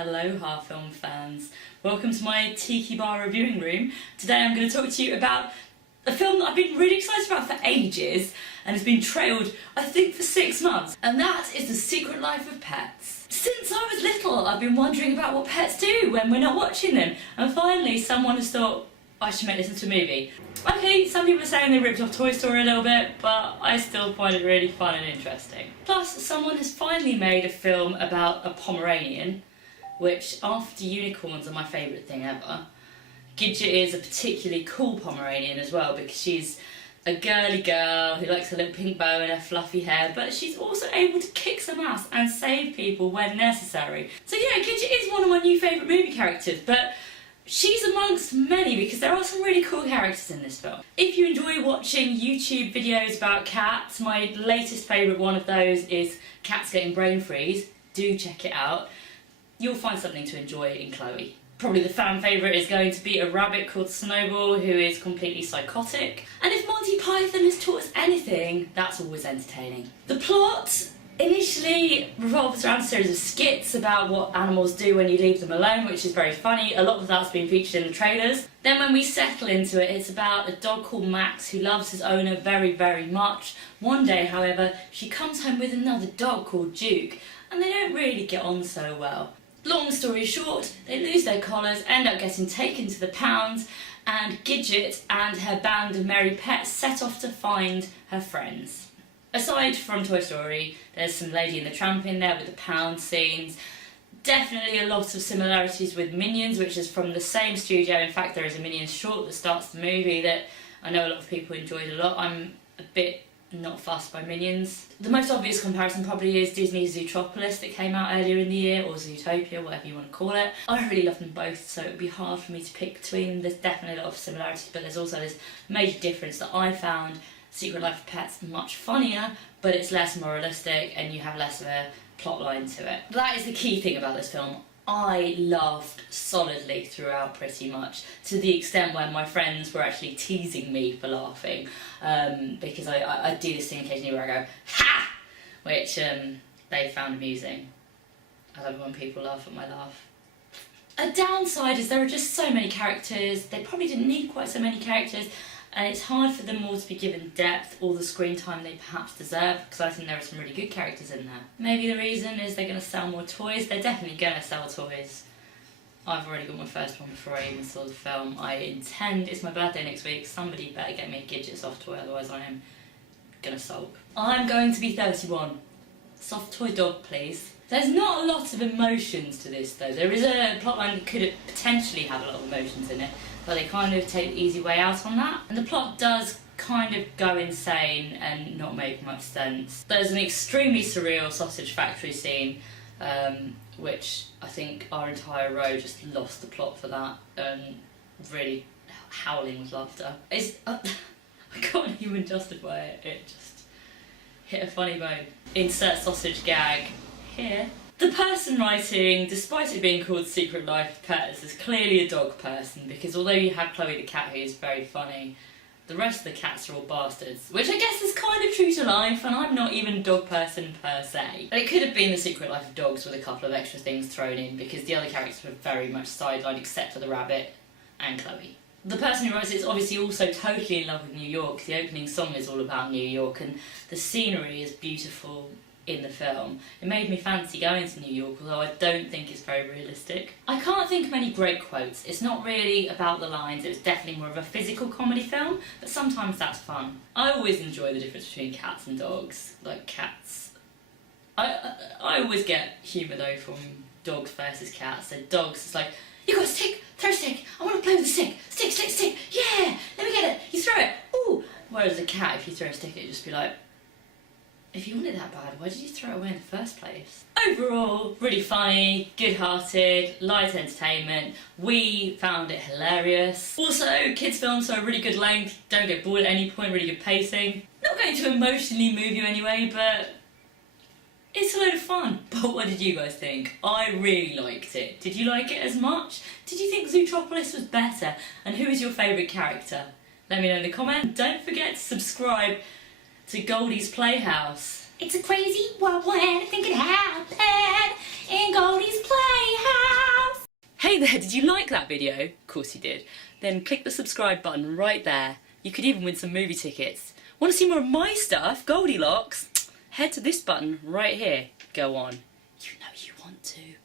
Aloha film fans. Welcome to my tiki bar reviewing room. Today I'm going to talk to you about a film that I've been really excited about for ages and has been trailed, I think, for 6 months. And that is The Secret Life of Pets. Since I was little, I've been wondering about what pets do when we're not watching them. And finally, someone has thought, I should make this into a movie. Okay, some people are saying they ripped off Toy Story a little bit, but I still find it really fun and interesting. Plus, someone has finally made a film about a Pomeranian, which, after unicorns, are my favourite thing ever. Gidget is a particularly cool Pomeranian as well, because she's a girly girl who likes a little pink bow and her fluffy hair, but she's also able to kick some ass and save people when necessary. So yeah, Gidget is one of my new favourite movie characters, but she's amongst many because there are some really cool characters in this film. If you enjoy watching YouTube videos about cats, my latest favourite one of those is Cats Getting Brain Freeze. Do check it out. You'll find something to enjoy in Chloe. Probably the fan favourite is going to be a rabbit called Snowball, who is completely psychotic. And if Monty Python has taught us anything, that's always entertaining. The plot initially revolves around a series of skits about what animals do when you leave them alone, which is very funny. A lot of that's been featured in the trailers. Then when we settle into it, it's about a dog called Max who loves his owner very, very much. One day, however, she comes home with another dog called Duke, and they don't really get on so well. Long story short, they lose their collars, end up getting taken to the pound, and Gidget and her band of merry pets set off to find her friends. Aside from Toy Story, there's some Lady and the Tramp in there with the pound scenes. Definitely a lot of similarities with Minions, which is from the same studio. In fact, there is a Minions short that starts the movie that I know a lot of people enjoyed a lot. I'm a bit not fussed by Minions. The most obvious comparison probably is Disney's Zootropolis that came out earlier in the year, or Zootopia, whatever you want to call it. I really love them both, so it would be hard for me to pick between them. There's definitely a lot of similarities, but there's also this major difference that I found Secret Life of Pets much funnier, but it's less moralistic and you have less of a plot line to it. That is the key thing about this film. I laughed solidly throughout pretty much, to the extent where my friends were actually teasing me for laughing, because I do this thing occasionally where I go, ha! Which they found amusing. I love it when people laugh at my laugh. A downside is there are just so many characters. They probably didn't need quite so many characters, and it's hard for them all to be given depth or the screen time they perhaps deserve, because I think there are some really good characters in there. Maybe the reason is they're going to sell more toys. They're definitely going to sell toys. I've already got my first one before I even saw the film. I intend, it's my birthday next week, somebody better get me a Gidget soft toy, otherwise I am going to sulk. I'm going to be 31. Soft toy dog, please. There's not a lot of emotions to this though. There is a plotline that could potentially have a lot of emotions in it, but they kind of take the easy way out on that. And the plot does kind of go insane and not make much sense. There's an extremely surreal sausage factory scene, which I think our entire row just lost the plot for that, really howling with laughter. I can't even justify it, it just hit a funny bone. Insert sausage gag here. The person writing, despite it being called Secret Life of Pets, is clearly a dog person, because although you have Chloe the cat who is very funny, the rest of the cats are all bastards, which I guess is kind of true to life, and I'm not even a dog person per se. But it could have been The Secret Life of Dogs with a couple of extra things thrown in, because the other characters were very much sidelined except for the rabbit and Chloe. The person who writes it is obviously also totally in love with New York. The opening song is all about New York, and the scenery is beautiful in the film. It made me fancy going to New York, although I don't think it's very realistic. I can't think of any great quotes. It's not really about the lines, it was definitely more of a physical comedy film, but sometimes that's fun. I always enjoy the difference between cats and dogs. Like cats, I always get humour though from dogs versus cats. So dogs, it's like, you got a stick, throw a stick, I want to play with the stick, stick, stick, stick, yeah, let me get it, you throw it, ooh. Whereas a cat, if you throw a stick, it'd just be like, if you want it that bad, why did you throw it away in the first place? Overall, really funny, good-hearted, light entertainment. We found it hilarious. Also, kids' films, so a really good length, don't get bored at any point, really good pacing. Not going to emotionally move you anyway, but it's a load of fun. But what did you guys think? I really liked it. Did you like it as much? Did you think Zootropolis was better? And who is your favourite character? Let me know in the comments. Don't forget to subscribe to Goldy's Playhouse. It's a crazy world when I think it happened in Goldy's Playhouse. there, did you like that video? Of course you did. Then click the subscribe button right there. You could even win some movie tickets. Want to see more of my stuff, Goldy Loxx? Head to this button right here. Go on. You know you want to.